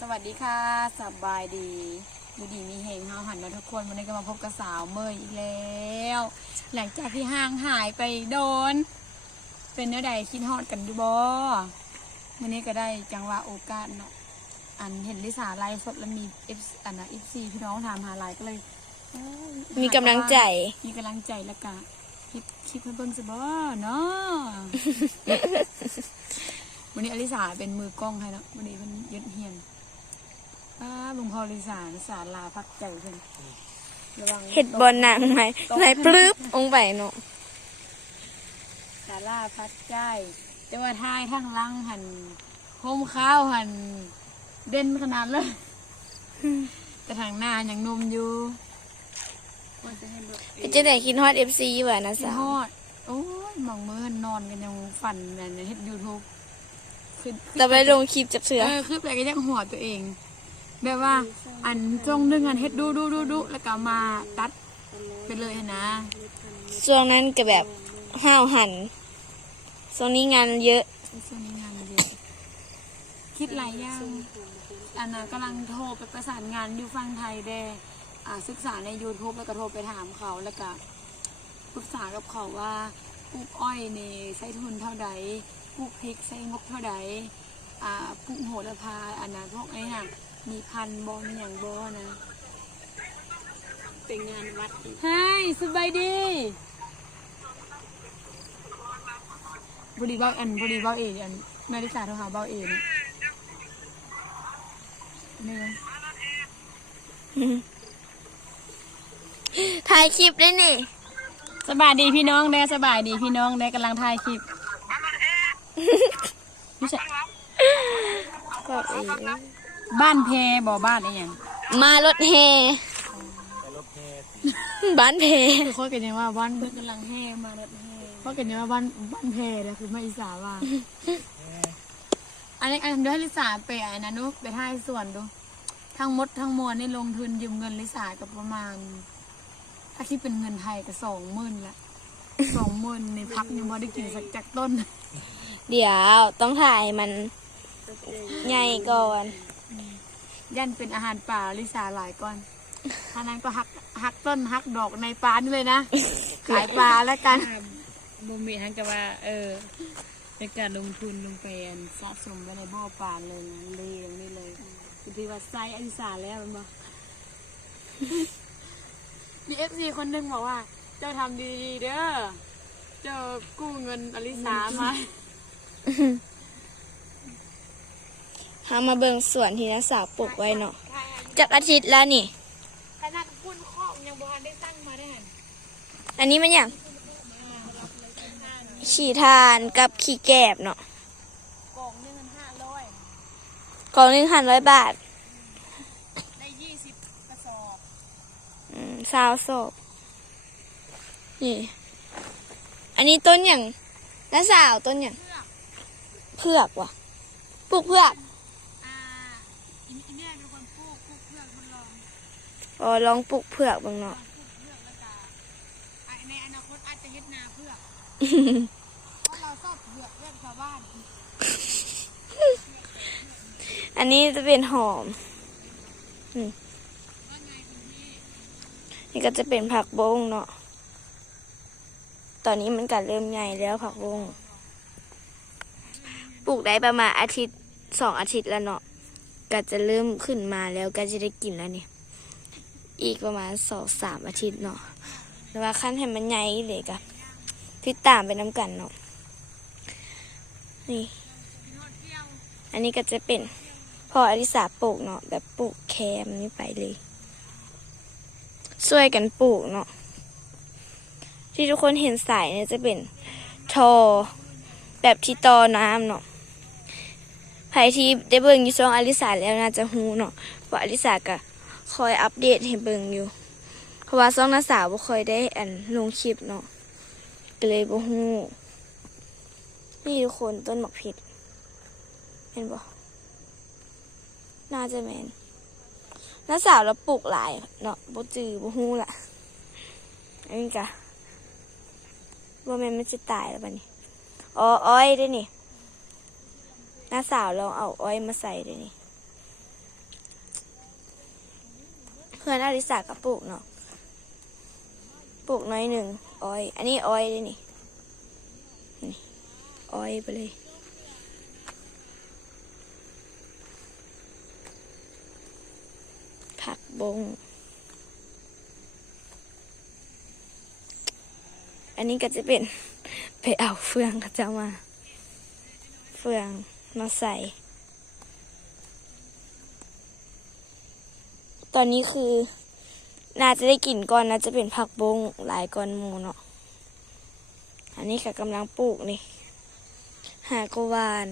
สวัสดีค่ะสบายดีดูดีมีเฮงเฮาหันมาทุกคนวันนี้ก็มาพบกับสาวเมยอีกแล้ว หลังจากที่ห่างหายไปโดน เป็นเนื้อใดคิดฮอดกันดูบอวันนี้ก็ได้จังหวะโอกาสเนาะอันเห็นลิสาไลฟ์สดแล้วมีเอฟอันนะเอฟซีพี่น้องถามหาไลน์ก็เลยเอ้ยมีกำลังใจ มีกำลังใจแล้วก็คิดคิดให้เบิ่งสิบ่เนาะ วันนี้อลิสาเป็นมือกล้องให้เนาะวันนี้มันยึดเฮียน ป้าลุงพอลิสาสาลาพักใจเพิ่นระวังเห็ดบอลหนังไหมไหนปลื้บองไปเนาะสาลาพักใจแต่ว่าท้ายทั้งหลังหันโฮมข้าวหันเด่นขนาดเลย แต่ทางหน้ายังนมอยู่ว่าจะให้แบบเป็นเจ๊แต่คิดฮอตเอฟซีว่ะนะกินสาวฮอดโอ้ยมองมือนอนกันยังฝันแบบเฮ็ดยูทูบขึ้นแต่ไปลงคลิปจับเสือเออคือไปก็ยังหัวตัวเอง แบบว่าอันจงหนึงอันเฮ็ดดูดูดูดูแล้วก็มาตัดไปเลยหั้นนะ ช่วงนั้นก็แบบห้าวหันช่วงนี้งานเยอะช่วงนี้งานเยอะคิดหลายอย่างอันน่ะกำลังโทรไปประสานงานอยู่ฝั่งไทยแดอ่าศึกษาใน YouTube แล้วก็โทรไปถามเขาแล้วก็ปรึกษากับเขาว่าปลูกอ้อยนี่ใช้ทุนเท่าใดปลูกพริกใช้งบเท่าใดอ่าปลูกโหระพาอันนั้นพวกไอ้น่ะ มีพันธุ์บอมีอย่างบอนะเป็นงานวัดอีกไฮสบายดีบริบ้าอันบริบ้าเออันแม่ลิสาโทรหาเบ้าเอนะนี่นะถ่ายคลิปได้นี่สบายดีพี่น้องเด้อสบายดีพี่น้องเด้อกำลังถ่ายคลิปไม่ใช่ก็เออ บ้านเพบ่บ้านไอ้หยังมารถแห่บ้านเพคือเขาเกิดยังว่าบ้านเพิ่นกำลังแห่มารถแห่เขาเกิดยังว่าบ้านบ้านเพเลยคือไม่อีสาว่าอันนี้อันเดี๋ยวให้ลิสาไปอันนั้นดูไปถ่ายส่วนดู ทั้งหมดทั้งมวลนี่ลงทุนยืมเงินลิสากับประมาณ ถ้าคิดเป็นเงินไทยก็สองหมื่นละสองหมื่นในพักยังพอได้กินสักจากต้น เดี๋ยวต้องถ่ายมันใหญ่ก่อน ยันเป็นอาหารป่าลิสาหลายก้อนท่านั้นก็หักหักต้นหักดอกในปลานี่เลยนะ ขายปลาแล้วกันบ่มีทั้งกับว่า เออเป็นการลงทุนลงไปเป็นสะสมไว้ในบ่อปลาเลยนะเลยตรงนี้เลยคือที่ว่าไซส์อลิสาแล้วมันบอกมีเอฟซีคนหนึงบอกว่า เจ้าทำดีๆเด้อ เจ้ากู้เงินอลิสามา หามาเบิ่งสวนที่นักสาวปลูกไว้เนาะจากอาทิตย์แล้วนี่ ขนาดคุณข้อมยังบอลได้ตั้งมาได้หันอันนี้มันอย่างขี่ทานกับขี่แกบเนาะกล่องหนึงมันห้าร้อยกล่องหนึ่งหันร้อยบาท ได้ยี่สิบกระสอบอืมซาวโศบนี่ อันนี้ต้นอย่างน้าสาวต้นอย่างเพื่อกเผือกว่ะปลูกเผือก อ่าอินอินเดียเป็นคนปลูกปลูกเพื่อกทดลอง อ๋อลองปลูกเผือกบ้างเนาะปลูกเพื่อกแล้วก็อะในอนาคตอาจจะเฮ็ดนาเพื่อกเพราะเราชอบเพื่อกเพื่อกชาวบ้านอันนี้จะเป็นหอมอืมนี่ก็จะเป็นผักบงเนาะ ตอนนี้มันก็เริ่มใหญ่แล้วผักบง ปลูกได้ประมาณอาทิตย์สองอาทิตย์แล้วเนาะก็จะเริ่มขึ้นมาแล้วก็จะได้กินแล้วเนี่ย อีกประมาณสองสามอาทิตย์เนาะแต่ว่าขั้นให้มันใหญ่เลยกะติดตามไปน้ำกันเนาะนี่ อันนี้ก็จะเป็นพออริสาปลูกเนาะแบบปลูกแคมนี่ไปเลยช่วยกันปลูกเนาะที่ทุกคนเห็นสายเนี่ยจะเป็นทอแบบที่ต่อน้ำเนาะใครที่ได้เบิ่งยู่ช่องอลิสาแล้วน่าจะฮู้เนาะว่าอลิสาก็ คอยอัปเดตให้เบิ่งอยู่ เพราะว่าช่องน้าสาวบ่คอยได้อันลงคลิปเนาะก็เลยบ่ฮู้นี่ทุกคนต้นหมกผิดเห็นบ่น่าจะแมนน้าสาวเราปลูกหลายเนาะบ่จือบ่ฮู้ล่ะอันนี้กะบ่แม่นมันจะตายแล้วบัดนี้อ๋ออ้อยด้วยนี่น้าสาวลองเอาอ้อยมาใส่ด้วยนี่ พื่อนอริสากับปลูกเนาะปลูกน้อยหนึ่งอ้อย อันนี้อ้อยเลยนี่นี่อ้อยไปเลยผักบง อันนี้ก็จะเป็นไปเอาเฟืองเขาจะมา เฟืองมาใส่ ตอนนี้คือ น่าจะได้กลิ่นก่อนน่าจะเป็นผักบงหลายก้อนหมูเนาะอันนี้ก็กำลังปลูกนี่หากวาน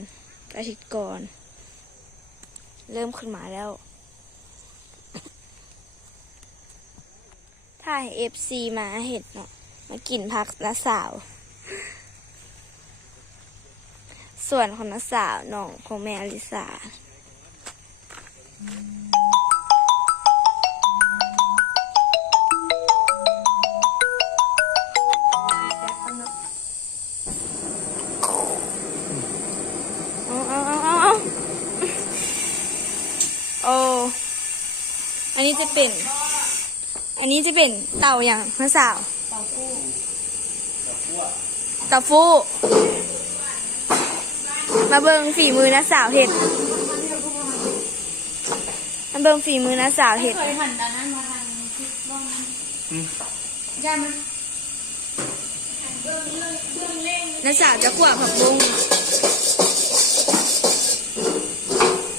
อาทิตย์ก่อน เริ่มขึ้นมาแล้วถ้ายเอฟซีมาเห็ดเนาะมากินผักน้าสาว ส่วนของน้าสาวน้องของแม่อลิสาเนนี้จะเป็น อันนี้จะเป็นเต่าอย่างน้าสาวเต่าฟูเต่าฟูมาเบิงฝีมือน้าสาวเห็ดมาเบิงฝีมือน้าสาวเห็ดเคยหันด้านนั้นมาทางทิศบ้องย่ามันน้าสาวจะขวบผักบุ้ง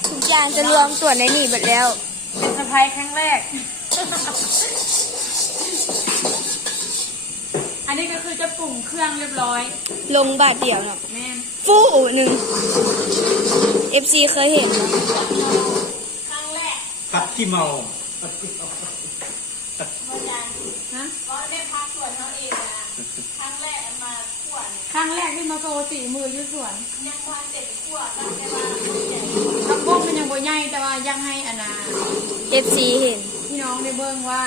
ทุกอย่างจะรวมส่วนในนี่หมดแล้ว เป็นสะพายครั้งแรก อันนี้ก็คือจะปรุงเครื่องเรียบร้อย ลงบาทเดียวเนาะแม่นฟูหนึ่ง FC เคยเห็นเนาะตัดขี้เมา ฮะครั้งแรก ขึ้นมาโซสีมือยืดส่วนยังว่าเจ็ดขวดแต่ว่าทักบ้งมันยังบ่ใหญ่แต่ว่ายังให้อันนา FC เห็น พี่น้องได้เบิ่งว่า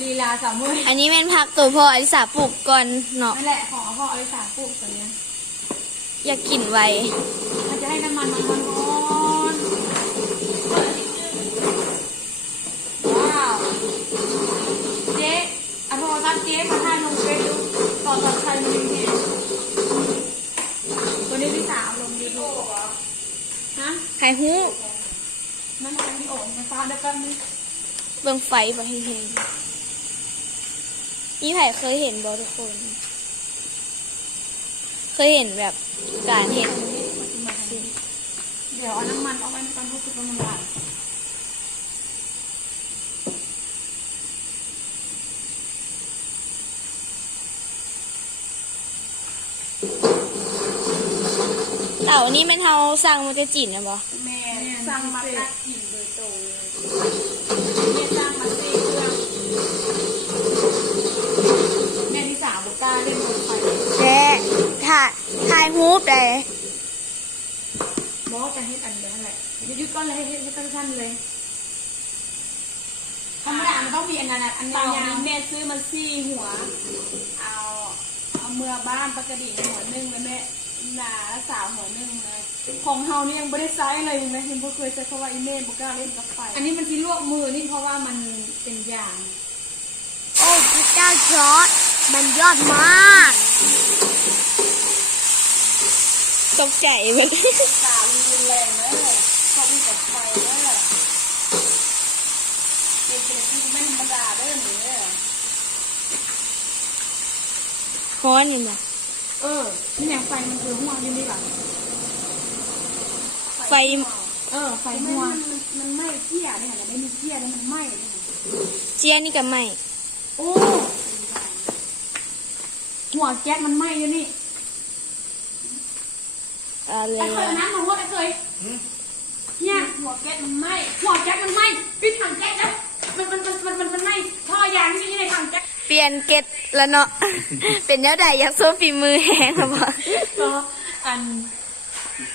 ลีลาสาวมืออันนี้เป็นผักตัวพ่ออลิสาปลูกก่อนเนาะ นั่นแหละขอพ่ออริสาปลูกตัวเนี้ยอยากกินไว มันจะให้น้ำมันมันร้อนว้าวเจ๊อะโทรทัศน์เจ๊มาถ่ายลงเฟซดูต่อต่อใครมาดูเนี่ยตัวนี้พี่สาวลงยูทูบฮะ ไข่ฮู้นั่นเป็นพี่โอ๋ในฟ้าเดี๋ยวแป๊บนึงเบิ่งไฟบ่ให้เห็นนี่ไผ่เคยเห็นบ่ทุกคน เคยเห็นแบบการเห็น เดี๋ยวเอาน้ำมันเอาไว้ในการรู้สึกว่ามันหวานานี่เป็นเฮาสั่งมาจะจีนนะบ่แม่สั่งมาตัดกลิ่นโดยตรงเลยแม่สั่งมาซีเครื่องแม่ที่สาวบุกล้าเล่นรถไฟและถ่ายถ่ายฮูปได้บอสจะให้อันเดียวนั่นแหละจะยุดก้อนเลยให้ให้สั้นๆเลยธรรมดามันต้องมีอันนั้นอะอันเต่ายาวนี้แม่ซื้อมาซี่หัว เอา เอาเมื่อบ้านปกติหัวหนึ่งแล้วแม่หนาละสาวหัวหนึ่งเลยของเฮานี่ยังไม่ได้ไซส์เลยเห็นไหมเห็นพวกเคยใช้เพราะว่าอีเมลบุกล้าเล่นกับไฟอันนี้มันที่ลวกมือนี่เพราะว่ามันเป็นยางโอ้พระเจ้าจอร์ดมันยอดมากตกใจเว้ยสาวรุนแรงเนอะชอบมีแต่ไฟเนอะเป็นเป็นที่ไม่ธรรมดาเด้อหนูเนอะฮ้อนอยู่นะเออนี่อย่างไฟมันคือหัวอยี่นี่หรอไฟ เออ ไฟหัวมันมันไหม้เที่ยเนี่ยแต่ไม่มีเที่ยแล้วมันไหม้เลยเจียนี่ก็ไม่โอ้หัวแก๊สมันไหม้อยู่นี่อะไรแต่เคยเอาน้ำมาหัวแต่เคยเนี่ยหัวแก๊สมันไหม้หัวแก๊สมันไหม้ปิดถังแก๊สแล้วมันมันมันมันมันมันไหม้ท่อยางที่อยู่ในถังแก๊ส เปลี่ยนเก็ตแล้วเนาะ เป็นแนวใดอยากโซ่ฝีมือแห้งหรือเปล่าก็อัน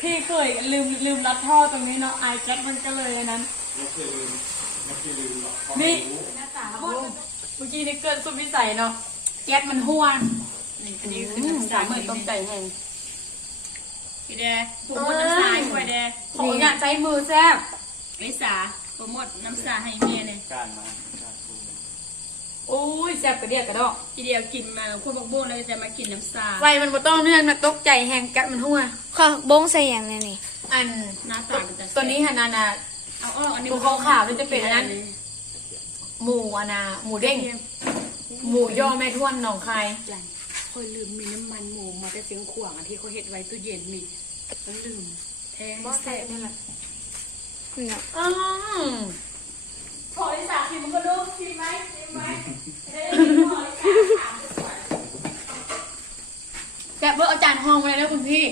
ที่เคยลืมลืมรัดท่อตรงนี้เนาะไอแก๊สมันก็เลยอันนั้นนี่เมื่อกี้นี่เกิดสุดวิสัยเนาะแก๊สมันห้วนนี่อันนี้คืออืมน้ำสาตามลเหมือนต้มไก่แห้งพี่แดงผมว่าน้ำตาลไปแดงของอยากใจมือแซ่บลิสาโปรโมทน้ำสาให้เมียเนี่ยการมาการปรุง โอ้ยแซ่บกระเดียกกระดอกทีเดียวกินมาคนบักโบ้แล้วจะมากินน้ำสาไฟมันบ่ต้องเนื่องนะตกใจแหงกัดมันหัวข้าวบงใส่อย่างไงนี่อันหน้าตามันจะตัวนี้ฮานานาเอาอ้ออันนี้ตัวขาวๆนี่จะเป็นอันนั้นหมูอานาหมูเด้งหมูย่อแม่ท้วนหนองคายจันค่อยลืมมีน้ำมันหมูมาแต่เสียงขวางอันที่เขาเฮ็ดไว้ตู้เย็นมีต้องลืมแทงแซ่บนี่แหละเนาะอืม พอที่สามสิมันก็ดูสิไหมสิไหมแซ่บเบอร์อาจารย์ห้องมาเลยนะคุณพี่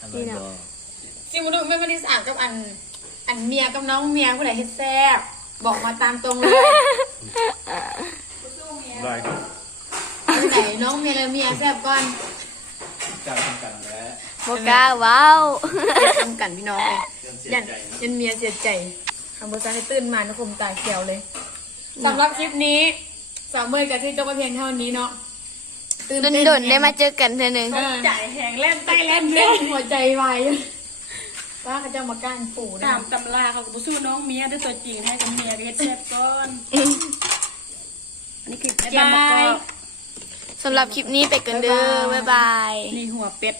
ทำไมบ่ซิมาดูไม่มาที่สะอาดกับอัน อันเมียกับน้องเมียผู้ใดเฮ็ดแซ่บบอกมาตามตรงเลยได้ผู้ไหนน้องเมียและเมียแซ่บก่อนการทำกันแล้วบกล้าว้าว ทำกันพี่น้องเลยเริ่มเสียยันใจนะยันเมียเสียใจ ทำบริษัทให้ตื่นมานะคมตาเขียวเลยสำหรับคลิปนี้ สาวเมยกับที่จบไปเพียงเท่านี้เนาะตื่โดนเต้โดนๆได้มาเจอกันเธอหนึ่งเออจ่ายแหงเล่นใต้เล่นเล่เล่นนหัวใจวายป้าเขาจะมาก้านปู่นะตามตำราเขาก็สู้น้องเมียด้วยตัวจริงให้กับเมียเฮ็ดแซ่บก่อนอันนี้คือแก้มมะกอกสำหรับคลิปนี้ไปกันเด้อ บ๊ายบาย นี่หัวเป็ด